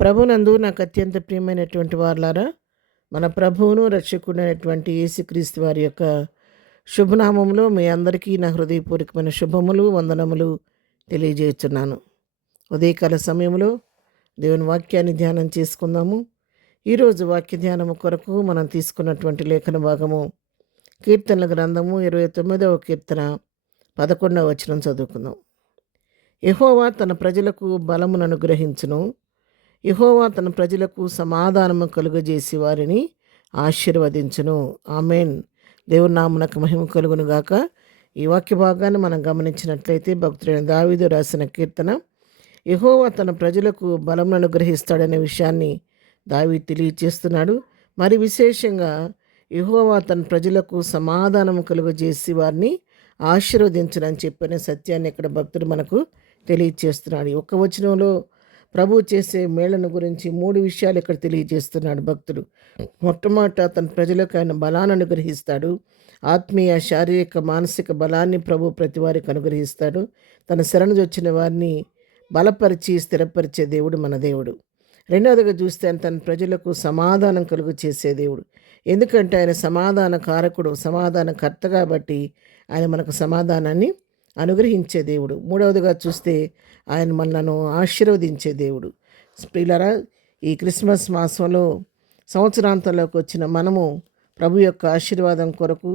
ప్రభునందు నాకు అత్యంత ప్రియమైనటువంటి వారలారా, మన ప్రభువును రక్షకుడైనటువంటి యేసుక్రీస్తు వారి యొక్క శుభనామంలో మీ అందరికీ నా హృదయపూర్వకమైన శుభములు, వందనములు తెలియజేస్తున్నాను. ఉదయకాల సమయంలో దేవుని వాక్యాన్ని ధ్యానం చేసుకుందాము. ఈరోజు వాక్య ధ్యానము కొరకు మనం తీసుకున్నటువంటి లేఖన భాగము కీర్తనల గ్రంథము 29వ కీర్తన 11వ వచనం చదువుకుందాం. యెహోవా తన ప్రజలకు బలమును అనుగ్రహించును. యెహోవా తన ప్రజలకు సమాధానము కలుగజేసి వారిని ఆశీర్వదించును. ఆమేన్. దేవుని నామమునకు మహిమ కలుగును గాక. ఈ వాక్య భాగాన్ని మనం గమనించినట్లయితే భక్తుడైన దావీదు రాసిన కీర్తన, యెహోవా తన ప్రజలకు బలమును అనుగ్రహిస్తాడనే విషయాన్ని దావీదు తెలియచేస్తున్నాడు. మరి విశేషంగా యెహోవా తన ప్రజలకు సమాధానము కలుగజేసి వారిని ఆశీర్వదించునని చెప్పిన సత్యాన్ని ఇక్కడ భక్తుడు మనకు తెలియచేస్తున్నాడు. ఒక్క వచనంలో ప్రభు చేసే మేళ్లను గురించి 3 విషయాలు ఇక్కడ తెలియజేస్తున్నాడు భక్తుడు. మొట్టమొదట తన ప్రజలకు ఆయన బలాన్ని అనుగ్రహిస్తాడు. ఆత్మీయ, శారీరక, మానసిక బలాన్ని ప్రభు ప్రతి వారికి అనుగ్రహిస్తాడు. తన శరణు వచ్చిన వారిని బలపరిచి స్థిరపరిచే దేవుడు మన దేవుడు. రెండవదిగా చూస్తే ఆయన తన ప్రజలకు సమాధానం కలుగు చేసే దేవుడు. ఎందుకంటే ఆయన సమాధాన కారకుడు, సమాధానకర్త కాబట్టి ఆయన మనకు సమాధానాన్ని అనుగ్రహించే దేవుడు. మూడవదిగా చూస్తే ఆయన మనలను ఆశీర్వదించే దేవుడు. ప్రియులారా, ఈ క్రిస్మస్ మాసంలో సంవత్సరాంతంలోకి వచ్చిన మనము ప్రభు యొక్క ఆశీర్వాదం కొరకు,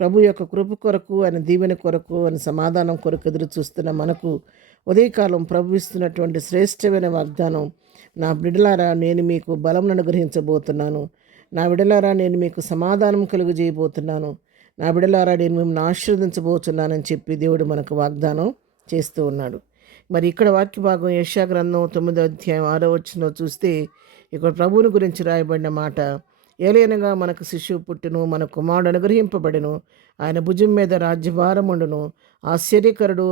ప్రభు యొక్క కృప కొరకు, ఆయన దీవెన కొరకు, ఆయన సమాధానం కొరకు ఎదురు చూస్తున్న మనకు ఉదయకాలం ప్రభు ఇస్తున్నటువంటి శ్రేష్టమైన వాగ్దానం, నా బిడ్డలారా నేను మీకు బలం అనుగ్రహించబోతున్నాను. నా బిడ్డలారా నేను మీకు సమాధానం కలుగజేయబోతున్నాను. నా బిడ్డలారా నేను మిమ్మల్ని ఆశీర్వదించబోతున్నానని చెప్పి దేవుడు మనకు వాగ్దానం చేస్తూ ఉన్నాడు. మరి ఇక్కడ వాక్య భాగం యెషయా గ్రంథం 9వ అధ్యాయం 6వ వచనంలో చూస్తే ఇక్కడ ప్రభువుని గురించి రాయబడిన మాట, ఏలయనగా మనకు శిశువు పుట్టును, మన కుమారుడు అనుగ్రహింపబడెను, ఆయన భుజం మీద రాజ్యభారముండును, ఆశ్చర్యకరుడు,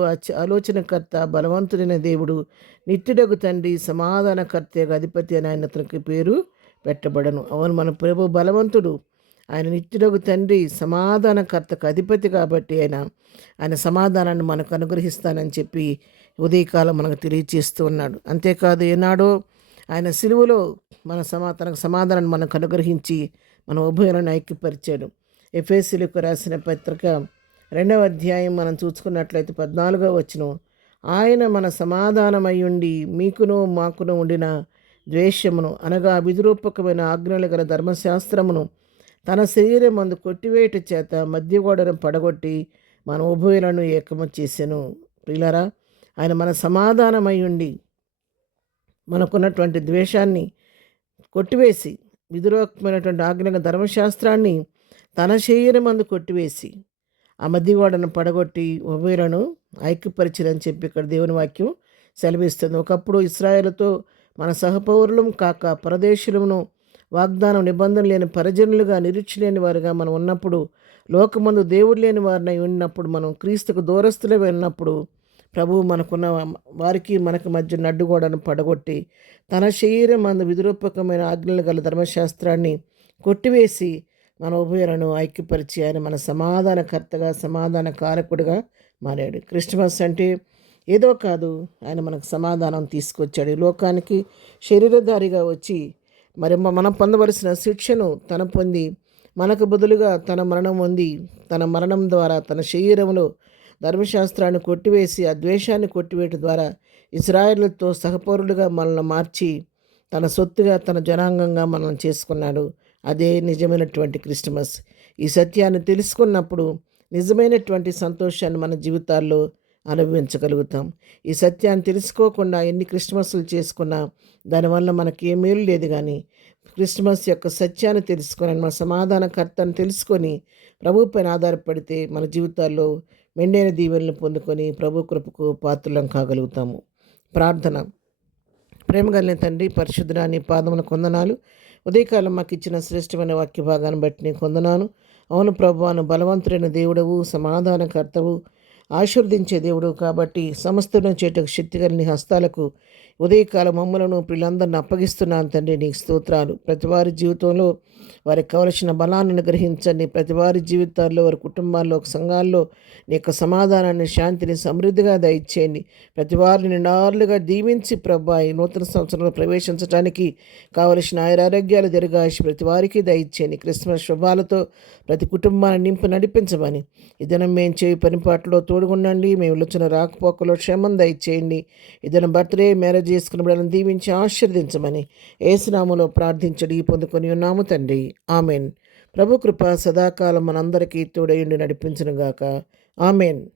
ఆలోచనకర్త, బలవంతుడైన దేవుడు, నిత్యుడగు తండ్రి, సమాధానకర్త, అధిపతి అని ఆయన అతనికి పేరు పెట్టబడను. అవును, మన ప్రభు బలవంతుడు, ఆయన నిత్యుడగు తండ్రి, సమాధానకర్తకు అధిపతి కాబట్టి ఆయన సమాధానాన్ని మనకు అనుగ్రహిస్తానని చెప్పి ఉదయకాలం మనకు తెలియజేస్తూ ఉన్నాడు. అంతేకాదు, ఏనాడో ఆయన సిలువలో తనకు సమాధానాన్ని మనకు అనుగ్రహించి మన ఉభయులను ఐక్యపరిచాడు. ఎఫెసీయులకు రాసిన పత్రిక 2వ అధ్యాయం మనం చూసుకున్నట్లయితే 14వ వచనం, ఆయన మన సమాధానమయ్యుండి మీకును మాకును ఉండిన ద్వేషమును అనగా విధిరూపకమైన ఆజ్ఞలు గల ధర్మశాస్త్రమును తన శరీరం మందు కొట్టివేయట చేత మధ్యగోడను పడగొట్టి మన ఉభయులను ఏకము చేసెను. ప్రియులారా, ఆయన మన సమాధానమై ఉండి మనకున్నటువంటి ద్వేషాన్ని కొట్టివేసి, విధిరూపకమైనటువంటి ఆజ్ఞ ధర్మశాస్త్రాన్ని తన శరీరం మందు కొట్టివేసి ఆ మధ్యగోడను పడగొట్టి ఉభయులను ఐక్యపరిచిరని చెప్పి ఇక్కడ దేవుని వాక్యం సెలవిస్తుంది. ఒకప్పుడు ఇశ్రాయేలుతో మన సహపౌరులం కాక పరదేశులను వాగ్దానం నిబంధన లేని పరిజనులుగా, నిరీక్ష లేని వారుగా మనం ఉన్నప్పుడు, లోకమందు దేవుడు లేని వారిని ఉన్నప్పుడు, మనం క్రీస్తుకు దూరస్తులే ఉన్నప్పుడు ప్రభువు మనకున్న వారికి మనకు మధ్య నడ్డుగోడను పడగొట్టి తన శరీరం మందు విధిరూపకమైన ఆజ్ఞలు గల ధర్మశాస్త్రాన్ని కొట్టివేసి మన ఉభయులను ఐక్యపరిచి ఆయన మన సమాధానకర్తగా, సమాధాన కారకుడిగా మారాడు. క్రిస్మస్ అంటే ఏదో కాదు, ఆయన మనకు సమాధానం తీసుకొచ్చాడు. ఈ లోకానికి శరీరధారిగా వచ్చి మరి మనం పొందవలసిన శిక్షను తన పొంది మనకు బదులుగా తన మరణం పొంది, తన మరణం ద్వారా తన శరీరంలో ధర్మశాస్త్రాన్ని కొట్టివేసి ఆ ద్వేషాన్ని కొట్టివేయటం ద్వారా ఇశ్రాయేలుతో సహపౌరులుగా మనల్ని మార్చి తన సొత్తుగా, తన జనాంగంగా మనల్ని చేసుకున్నాడు. అదే నిజమైనటువంటి క్రిస్మస్. ఈ సత్యాన్ని తెలుసుకున్నప్పుడు నిజమైనటువంటి సంతోషాన్ని మన జీవితాల్లో అనుభవించగలుగుతాం. ఈ సత్యాన్ని తెలుసుకోకుండా ఎన్ని క్రిస్మస్లు చేసుకున్నా దానివల్ల మనకి ఏ మేలు లేదు. కానీ క్రిస్మస్ యొక్క సత్యాన్ని తెలుసుకొని, మన సమాధానకర్తను తెలుసుకొని ప్రభు పైన ఆధారపడితే మన జీవితాల్లో మెండైన దీవెనలు పొందుకొని ప్రభు కృపకు పాత్రలం కాగలుగుతాము. ప్రార్థన. ప్రేమగలిగిన తండ్రి, పరిశుద్ధుడా, నీ పాదములకు వందనాలు. ఉదయకాలం మాకు ఇచ్చిన శ్రేష్టమైన వాక్య భాగాన్ని బట్టి నీకు వందనాలు. అవును ప్రభువాను, బలవంతుడైన దేవుడవు, సమాధానకర్తవు, ఆశీర్వదించే దేవుడు కాబట్టి సమస్తను చేటకు శక్తి కలిగిన హస్తాలకు ఉదయకాలం మమ్మలను పిల్లలందరిని అప్పగిస్తున్నాను తండ్రి. నీకు స్తోత్రాలు. ప్రతి వారి జీవితంలో వారికి కావలసిన బలాన్ని అనుగ్రహించండి. ప్రతి వారి జీవితాల్లో, వారి కుటుంబాల్లో, సంఘాల్లో నీ యొక్క సమాధానాన్ని, శాంతిని సమృద్ధిగా దయచేయండి. ప్రతి వారిని నిండారులుగా దీవించి ప్రభా ఈ నూతన సంవత్సరంలో ప్రవేశించడానికి కావలసిన ఆయురారోగ్యాలు దీర్ఘాయుష్ ప్రతి వారికి దయచేయండి. క్రిస్మస్ శుభాలతో ప్రతి కుటుంబాన్ని నింపు నడిపించమని ఈ దినం మేము చేయి పనిపాట్లో తోడుగుండండి. మేము వచ్చిన రాకపోకలో క్షేమం దయచేయండి. ఈ దినం బర్త్డే మ్యారేజ్ చేసుకున్న బిడ్డలను దీవించి ఆశీర్వదించమని యేసునామములో ప్రార్థించడి పొందుకొని ఉన్నాము తండ్రి. ఆమెన్. ప్రభు కృప సదాకాలం మనందరికీ తోడయుండి నడిపించునుగాక. ఆమెన్.